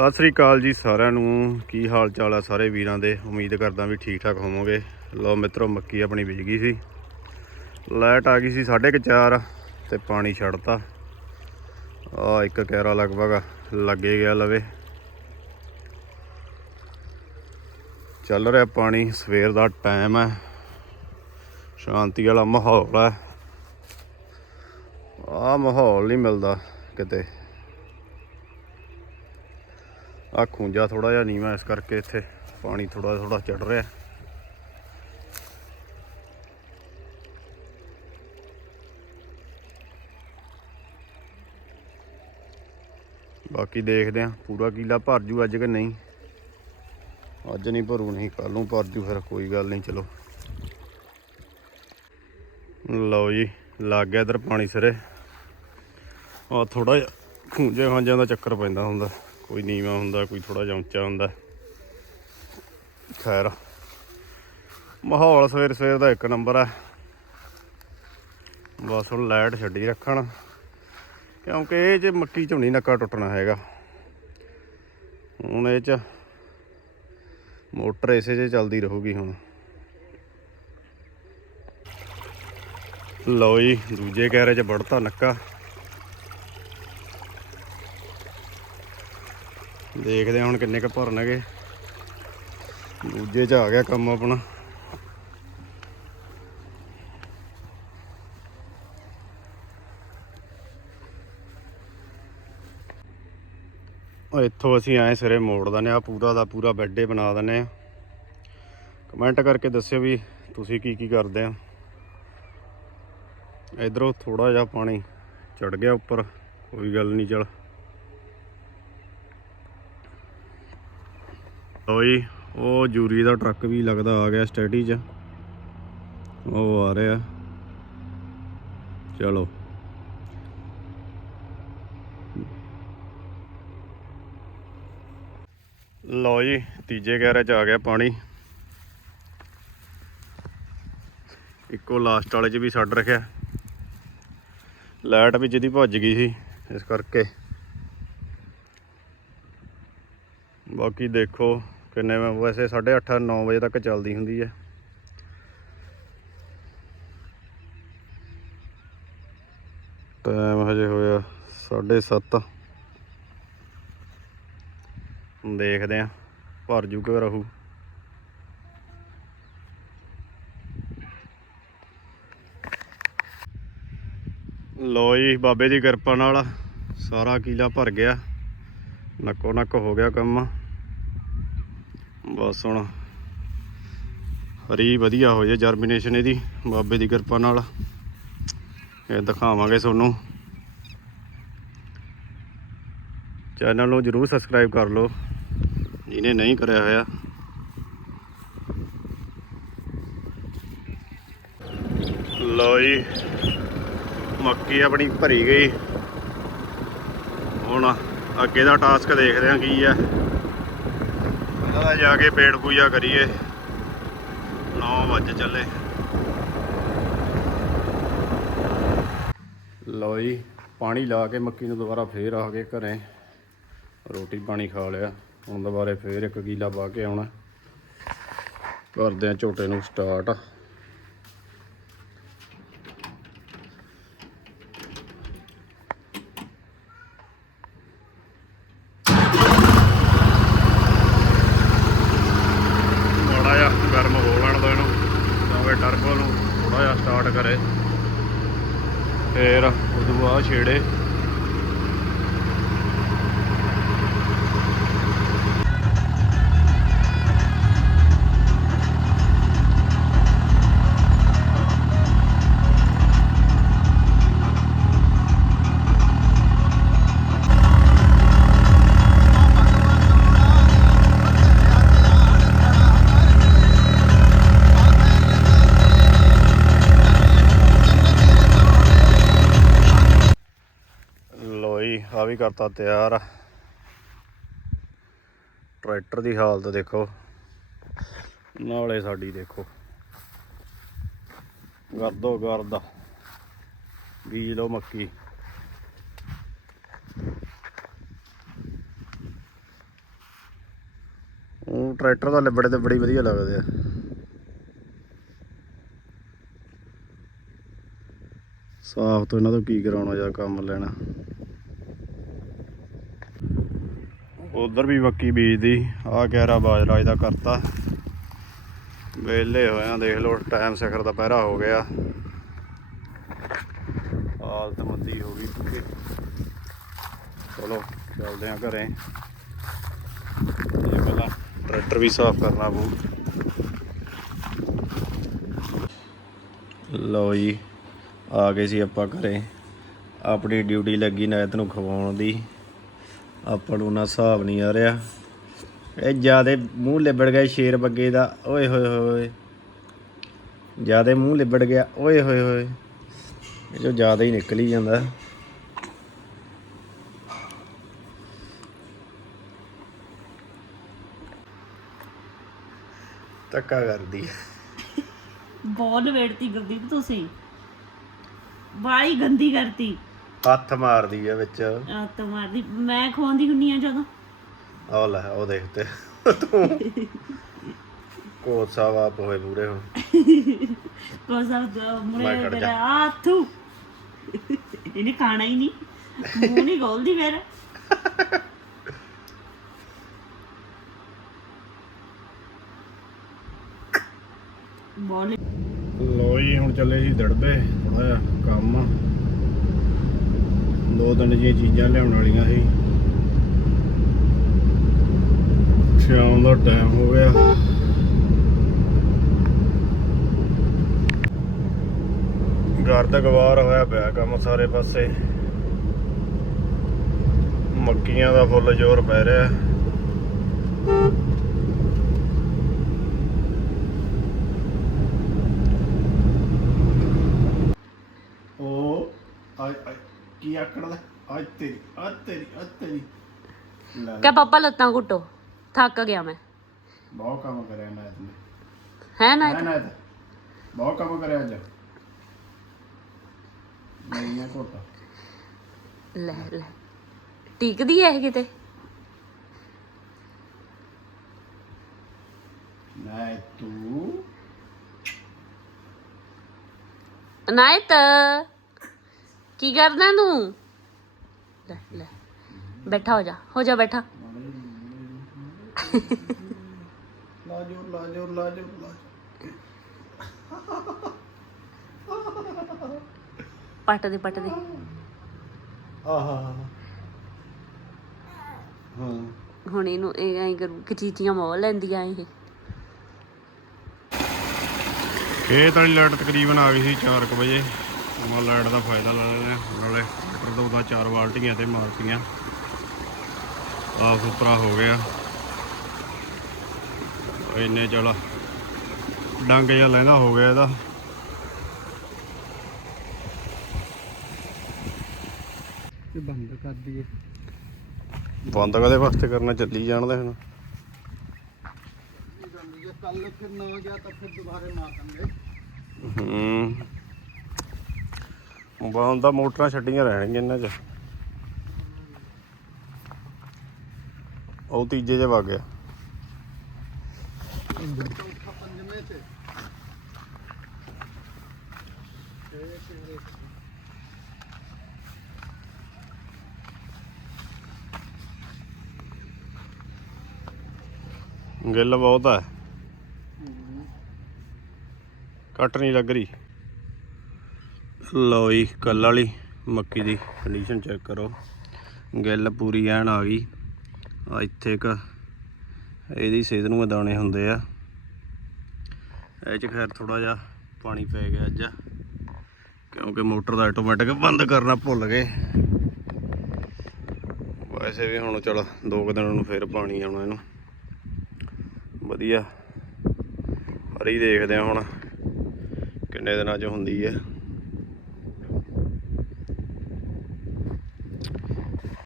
ਸਤਿ ਸ੍ਰੀ ਅਕਾਲ ਜੀ ਸਾਰਿਆਂ ਨੂੰ। ਕੀ ਹਾਲ ਚਾਲ ਆ ਸਾਰੇ ਵੀਰਾਂ ਦੇ? ਉਮੀਦ ਕਰਦਾ ਵੀ ਠੀਕ ਠਾਕ ਹੋਵੋਗੇ। ਲੋ ਮਿੱਤਰੋ, ਮੱਕੀ ਆਪਣੀ ਬੀਜ ਗਈ ਸੀ। ਲਾਈਟ ਆ ਗਈ ਸੀ 4:30 ਤੇ ਪਾਣੀ ਛੱਡਤਾ। ਆ ਇੱਕ ਕੈਰਾ ਲਗਭਗ ਲੱਗੇ ਗਿਆ ਲਵੇ। ਚੱਲ ਰਿਹਾ ਪਾਣੀ, ਸਵੇਰ ਦਾ ਟਾਈਮ ਹੈ। ਸ਼ਾਂਤੀ ਵਾਲਾ ਮਾਹੌਲ ਹੈ। ਆ ਮਾਹੌਲ ਨਹੀਂ ਮਿਲਦਾ ਕਿਤੇ। ਆ ਖੂੰਜਾ ਥੋੜਾ ਜਿਹਾ ਨੀਵਾਂ, ਇਸ ਕਰਕੇ ਇੱਥੇ ਪਾਣੀ ਥੋੜਾ ਥੋੜਾ ਚੜ ਰਿਹਾ। ਬਾਕੀ ਦੇਖਦੇ ਆ ਪੂਰਾ ਕੀਲਾ ਭਰ ਜੂ ਅੱਜ ਕਿ ਨਹੀਂ? ਅੱਜ ਨਹੀਂ ਭਰੂ, ਨਹੀਂ ਕੱਲ ਨੂੰ ਭਰ ਜੂ, ਫਿਰ ਕੋਈ ਗੱਲ ਨਹੀਂ, ਚਲੋ। ਲਓ ਜੀ, ਲੱਗ ਗਿਆ ਇਧਰ ਪਾਣੀ ਸਿਰੇ। ਆ ਥੋੜਾ ਜਿਹਾ ਖੂੰਜੇ ਖਾਂਜਾਂ ਦਾ ਚੱਕਰ ਪੈਂਦਾ ਹੁੰਦਾ। ਕੋਈ ਨੀਵਾ ਹੁੰਦਾ, ਕੋਈ ਥੋੜਾ ਜਿਹਾ ਉੱਚਾ ਹੁੰਦਾ। ਖੈਰ, ਮਾਹੌਲ ਸਵੇਰ ਸਵੇਰ ਦਾ ਇੱਕ ਨੰਬਰ ਹੈ ਬਸ ਹੁਣ ਲਾਈਟ ਛੱਡੀ ਰੱਖਣ, ਕਿਉਂਕਿ ਇਹ ਜੇ ਮੱਕੀ ਝੋਨੀ ਨੱਕਾ ਟੁੱਟਣਾ ਹੈਗਾ। ਹੁਣ ਇਹ ਚ ਮੋਟਰ ਇਸੇ 'ਚ ਚੱਲਦੀ ਰਹੂਗੀ ਹੁਣ। ਲਓ ਜੀ, ਦੂਜੇ ਕੈਰੇ 'ਚ ਵੜਤਾ ਨੱਕਾ। ਦੇਖਦੇ ਹਾਂ ਹੁਣ ਕਿੰਨੇ ਕ ਭਰਨਗੇ। ਦੂਜੇ 'ਚ ਆ ਗਿਆ ਕੰਮ ਆਪਣਾ। ਇੱਥੋਂ ਅਸੀਂ ਆਏ ਸਿਰੇ ਮੋੜ ਦਿੰਦੇ ਆ ਪੂਰਾ ਦਾ ਪੂਰਾ ਬੈੱਡੇ ਬਣਾ ਦਿੰਦੇ ਆ ਕਮੈਂਟ ਕਰਕੇ ਦੱਸਿਓ ਵੀ ਤੁਸੀਂ ਕੀ ਕੀ ਕਰਦੇ ਆ ਇਧਰੋਂ ਥੋੜਾ ਜਿਹਾ ਪਾਣੀ ਚੜ ਗਿਆ ਉੱਪਰ, ਕੋਈ ਗੱਲ ਨਹੀਂ ਚਲ। ਲਓ ਜੀ, ਉਹ ਜੂਰੀ ਦਾ ਟਰੱਕ ਵੀ ਲੱਗਦਾ ਆ ਗਿਆ ਸਟੇਡੀ 'ਚ। ਉਹ ਆ ਰਿਹਾ। ਚਲੋ। ਲਓ ਜੀ, ਤੀਜੇ ਗੈਰੇ 'ਚ ਆ ਗਿਆ ਪਾਣੀ। ਇੱਕੋ ਲਾਸਟ ਵਾਲੇ 'ਚ ਵੀ ਛੱਡ ਰੱਖਿਆ। ਲਾਈਟ ਵੀ ਜਿਹਦੀ ਭੱਜ ਗਈ ਸੀ, ਇਸ ਕਰਕੇ। ਬਾਕੀ ਦੇਖੋ ਕਿੰਨੇ ਮੈਂ ਵੈਸੇ 8:30 9 ਵਜੇ ਤੱਕ ਚੱਲਦੀ ਹੁੰਦੀ ਹੈ। ਟਾਈਮ ਹਜੇ ਹੋਇਆ 7:30 ਦੇਖਦੇ ਆਂ ਭਰ ਜੂਗਾ ਕਿ ਰਹੂ। ਲੋ ਜੀ, ਬਾਬੇ ਦੀ ਕਿਰਪਾ ਨਾਲ ਸਾਰਾ ਕੀਲਾ ਭਰ ਗਿਆ। ਨੱਕੋ ਨੱਕ ਹੋ ਗਿਆ ਕੰਮ। ਬਸ ਹੁਣ ਹਰੀ ਵਧੀਆ ਹੋ ਜੇ ਜਰਮੀਨੇਸ਼ਨ ਇਹਦੀ, ਬਾਬੇ ਦੀ ਕਿਰਪਾ ਨਾਲ। ਇਹ ਦਿਖਾਵਾਂਗੇ ਤੁਹਾਨੂੰ। ਚੈਨਲ ਨੂੰ ਜਰੂਰ ਸਬਸਕ੍ਰਾਈਬ ਕਰ ਲਓ, ਜਿਹਨੇ ਨਹੀਂ ਕਰਿਆ ਹੋਇਆ। ਲਓ ਜੀ, ਮੱਕੀ ਆਪਣੀ ਭਰੀ ਗਈ। ਹੁਣ ਅੱਗੇ ਦਾ ਟਾਸਕ ਦੇਖਦੇ ਹਾਂ ਕੀ ਹੈ ਪਹਿਲਾਂ ਤਾਂ ਜਾ ਕੇ ਪੇੜ ਪੂਜਾ ਕਰੀਏ। 9 ਵਜੇ ਚੱਲੇ। ਲਓ ਜੀ, ਪਾਣੀ ਲਾ ਕੇ ਮੱਕੀ ਨੂੰ ਦੁਬਾਰਾ ਫੇਰ ਆ ਕੇ ਘਰੇ। ਰੋਟੀ ਪਾਣੀ ਖਾ ਲਿਆ। ਹੁਣ ਦੁਬਾਰੇ ਫੇਰ ਇੱਕ ਕੀਲਾ ਪਾ ਕੇ ਆਉਣਾ। ਕਰਦੇ ਆ ਝੋਟੇ ਨੂੰ ਸਟਾਰਟ ਮਾੜਾ ਜਿਹਾ ਗਰਮ ਹੋ ਲੈਣ ਦੋ ਇਹਨੂੰ ਕਿਉਂਕਿ ਟਰਬੋ ਨੂੰ ਥੋੜਾ ਜਿਹਾ ਸਟਾਰਟ ਕਰੇ ਫੇਰ ਉਦੋਂ ਛੇੜੇ। ਵੀ ਕਰਤਾ ਤਿਆਰ। ਟਰੈਕਟਰ ਦੀ ਹਾਲਤ ਦੇਖੋ। ਨਾਲੇ ਸਾਡੀ ਦੇਖੋ। ਗਰਦੋ ਗਰਦ। ਬੀਜ ਲਓ ਮੱਕੀ। ਉਹ ਟਰੈਕਟਰ ਦਾ ਲਿਬੜੇ ਤੇ ਬੜੀ ਵਧੀਆ ਲੱਗਦੇ ਆ। ਸਾਫ਼ ਤੋਂ ਇਹਨਾਂ ਤੋਂ ਕੀ ਕਰਾਉਣਾ ਜਾਂ ਕੰਮ ਲੈਣਾ। ਉਧਰ ਵੀ ਮੱਕੀ ਬੀਜਦੀ ਆ ਕਹਿਰਾ ਬਾਜਰਾਜ ਦਾ ਕਰਤਾ। ਵੇਲੇ ਹੋਇਆ ਦੇਖ ਲਓ, ਟਾਈਮ ਸਿਖਰ ਦਾ ਪਹਿਰਾ ਹੋ ਗਿਆ। ਹਾਲਤ ਮੰਦੀ ਹੋ ਗਈ ਪੱਕੀ। ਚਲੋ, ਚੱਲਦੇ ਆ ਘਰੇ। ਇਹ ਪਹਿਲਾਂ ਟਰੈਕਟਰ ਵੀ ਸਾਫ਼ ਕਰਨਾ ਪਊ। ਲਓ ਜੀ, ਆ ਗਏ ਸੀ ਆਪਾਂ ਘਰੇ। ਆਪਣੀ ਡਿਊਟੀ ਲੱਗੀ ਨਾਇਤ ਨੂੰ ਖਵਾਉਣ ਦੀ। ਆਪਾਂ ਨੂੰ ਨਾ ਹਿਸਾਬ ਨਹੀਂ ਆ ਰਿਹਾ। ਇਹ ਜਿਆਦੇ ਮੂੰਹ ਲਿਬੜ ਗਿਆ ਸ਼ੇਰ ਬੱਗੇ ਦਾ। ਓਏ ਹੋਏ ਹੋਏ ਜਿਆਦੇ ਮੂੰਹ ਲਿਬੜ ਗਿਆ। ਓਏ ਹੋਏ ਹੋਏ। ਇਹ ਜੋ ਜ਼ਿਆਦਾ ਹੀ ਨਿਕਲ ਹੀ ਜਾਂਦਾ। ਧੱਕਾ ਕਰਦੀ। ਬੋਲ ਵੇੜਤੀ ਗੁਰਦੀਪ ਤੁਸੀਂ। ਬਾਈ ਗੰਦੀ ਕਰਤੀ। ਹੱਥ ਮਾਰਦੀ ਆ ਵਿੱਚ। ਆ ਮਾਰਦੀ। ਮੈਂ ਖਵਾਉਂਦੀ ਹੁੰਨੀ ਆ ਜਦੋਂ। ਆਹ ਲੈ ਉਹ ਦੇਖ ਤੇ। ਤੂੰ। ਸਾਹਿਬ ਆਪ ਹੋਏ ਪੂਰੇ ਹੋ ਕੋ ਸਭ ਮੈਂ ਮੁਰੇ ਖੜ ਤੇਰਾ ਆਥੂ। ਇਹਨੇ ਖਾਣਾ ਹੀ ਨਹੀਂ। ਮੂੰਹ ਨਹੀਂ ਖੋਲਦੀ ਫਿਰ। ਬੋਲ। ਲੋ ਜੀ ਹੁਣ ਚੱਲੇ ਸੀ ਦੜਬੇ ਥੋੜਾ ਜਿਹਾ ਕੰਮ। ਆ। ਦੋ ਤਿੰਨ ਜੀਆਂ ਚੀਜ਼ਾਂ ਲਿਆਉਣ ਵਾਲੀਆਂ ਸੀ। ਸ਼ਾਮ ਦਾ ਟਾਈਮ ਹੋ ਗਿਆ। ਗਰਦ ਗਵਾਰ ਹੋਇਆ ਪਿਆ ਕੰਮ ਸਾਰੇ ਪਾਸੇ। ਮੱਕੀਆਂ ਦਾ ਫੁੱਲ ਜ਼ੋਰ ਪੈ ਰਿਹਾ। ਕੀ ਆਕੜਦਾ ਅੱਜ ਤੇਰੀ ਅੱਜ ਤੇਰੀ ਅੱਜ ਤੇਰੀ। ਲੈ ਕਹ ਪਾਪਾ ਲੱਤਾਂ ਘੁੱਟੋ। ਥੱਕ ਗਿਆ ਮੈਂ। ਬਹੁਤ ਕੰਮ ਕਰਿਆ ਨਾ। ਤੂੰ ਹੈ ਨਾ ਨਾ ਨਾ ਬਹੁਤ ਕੰਮ ਕਰਿਆ ਅੱਜ। ਨਹੀਂ ਆ ਕੋਟਾ ਲੈ ਲੈ। ਟਿਕਦੀ ਐ ਇਹ ਕਿਤੇ? ਨਾ ਤੂੰ? ਨਾਇਤ? ਕੀ ਕਰਦਾ ਤੂੰ? ਲੈ ਲੈ। ਬੈਠਾ ਹੋ ਜਾ ਹੋ ਜਾ ਬੈਠਾ। ਲਾ ਜੋਰ ਲਾ ਜੋਰ ਲਾ ਜੋਰ ਲਾ ਪੱਟ ਦੇ ਪੱਟ ਦੇ ਆਹਾ। ਹਾਂ। ਹੁਣ ਇਹਨੂੰ ਇਹ ਐਂ ਕਰੂ ਕਚੀਚੀਆਂ ਮੋਲ ਲੈਂਦੀਆਂ ਇਹ। ਖੇਤ ਵਾਲੀ ਲਾਈਟ ਤਕਰੀਬਨ ਆ ਗਈ ਸੀ 4:00 ਵਜੇ। ਮਾ ਲਾਈਟ ਦਾ ਫਾਇਦਾ ਲੈ ਲੈਣਾ ਨਾਲੇ ਮੋਟਰ ਤੋਂ ਉਹਦਾ ਚਾਰ ਬਾਲਟੀਆਂ ਤੇ ਮਾਰਤੀਆਂ। ਆਫ ਉਪਰਾ ਹੋ ਗਿਆ। ਇੰਨੇ ਚਲ ਡੰਗ ਜਿਹਾ ਲੈਂਦਾ ਹੋ ਗਿਆ ਇਹਦਾ। ਇਹ ਬੰਦ ਕਰ ਦਈਏ। ਬੰਦ ਕਦੇ ਵਾਸਤੇ ਕਰਨਾ ਚੱਲੀ ਜਾਣਦੇ ਹੁਣ। ਜੇ ਕੱਲ ਫਿਰ ਨਾ ਗਿਆ ਤਾਂ ਫਿਰ ਦੁਬਾਰੇ ਮਾਰਾਂਗੇ ਹੂੰ। ਬੰਦ ਦਾ ਮੋਟਰਾਂ ਛੱਡੀਆਂ ਰਹਿਣਗੀਆਂ ਇਹਨਾਂ 'ਚ। ਉਹ ਤੀਜੇ 'ਚ ਵਗ ਗਿਆ। ਗਿੱਲ ਬਹੁਤ ਹੈ। ਕੱਟ ਨਹੀਂ ਲੱਗ ਰਹੀ। ਲਓ ਜੀ ਕੱਲ ਵਾਲੀ ਮੱਕੀ ਦੀ ਕੰਡੀਸ਼ਨ ਚੈੱਕ ਕਰੋ। ਗਿੱਲ ਪੂਰੀ ਐਨ ਆ ਗਈ। ਆ ਇੱਥੇ ਕ ਇਹਦੀ ਸੇਧ ਨੂੰ ਇਹ ਦਾਣੇ ਹੁੰਦੇ ਆ। ਇਹ ਚ ਖੈਰ ਥੋੜਾ ਜਿਹਾ ਪਾਣੀ ਪੈ ਗਿਆ ਅੱਜ, ਕਿਉਂਕਿ ਮੋਟਰ ਦਾ ਆਟੋਮੈਟਿਕ ਬੰਦ ਕਰਨਾ ਭੁੱਲ ਗਏ। ਵੈਸੇ ਵੀ ਹੁਣ ਚਲ ਦੋ ਕੁ ਦਿਨਾਂ ਨੂੰ ਫੇਰ ਪਾਣੀ ਆਉਣਾ ਇਹਨੂੰ। ਵਧੀਆ। ਹਰੀ ਦੇਖਦੇ ਆ ਹੁਣ ਕਿੰਨੇ ਦਿਨਾਂ ਚ ਹੁੰਦੀ ਹੈ